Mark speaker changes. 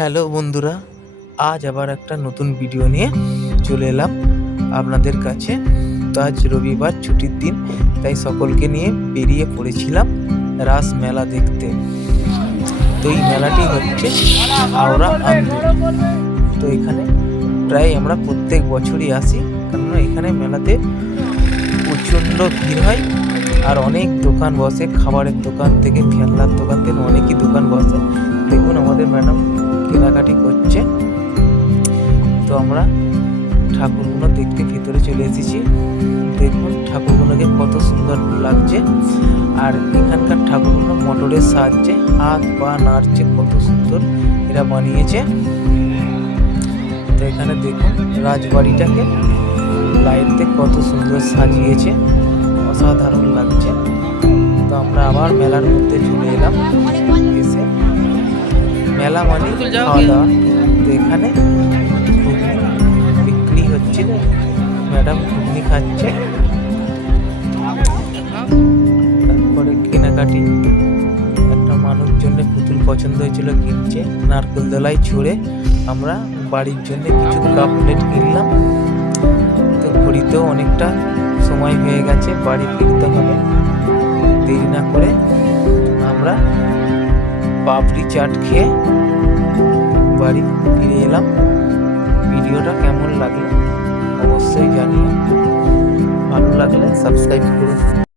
Speaker 1: Hello বন্ধুরা, আজ আবার একটা নতুন ভিডিও নিয়ে চলে এলাম আপনাদের কাছে। তো আজ রবিবার, ছুটির দিন, তাই সকলকে নিয়ে বেরিয়ে পড়েছিলাম রাস মেলা দেখতে। তো এই মেলাটি হচ্ছে হাওড়া আন্দোলন। তো এখানে প্রায় আমরা প্রত্যেক বছরই আসি, কেননা এখানে মেলাতে প্রচণ্ড ভিড় হয়, আর অনেক দোকান বসে, খাবারের দোকান থেকে, খেলনার দোকান থেকে অনেকই দোকান বসে। দেখুন আমাদের ম্যাডাম কেনাকাটি করছে। তো আমরা ঠাকুরগুলো দেখতে ভেতরে চলে এসেছি। দেখুন ঠাকুরগুলোকে কত সুন্দর লাগছে। আর এখানকার ঠাকুরগুলো মোটরের সাহায্যে হাত পা নাড়ছে কত সুন্দর এরা বানিয়েছে। তো এখানে দেখুন রাজবাড়িটাকে লাইট দিয়ে কত সুন্দর সাজিয়েছে। অসাধারণ লাগছে। তো আমরা আবার মেলার মধ্যে চলে এলাম। এসে মেলা মানে খাওয়া দাওয়া। তো এখানে ঘুগনি বিক্রি হচ্ছে ম্যাডাম ঘুগনি খাচ্ছে। তারপরে কেনাকাটি। একটা মানুষ জন্য পুতুল পছন্দ হয়েছিল কিনছে। নারকেল দোলায় ছুঁড়ে আমরা বাড়ির জন্য কিছু কাপ প্লেট কিনলাম। তো ঘড়িতেও অনেকটা সময় হয়ে গেছে বাড়ি ফিরতে হবে। দেরি না করে আমরা পাপড়ি চাট খেয়ে লাগল অবশ্যই জানিও। ভালো লাগলে সাবস্ক্রাইব করুন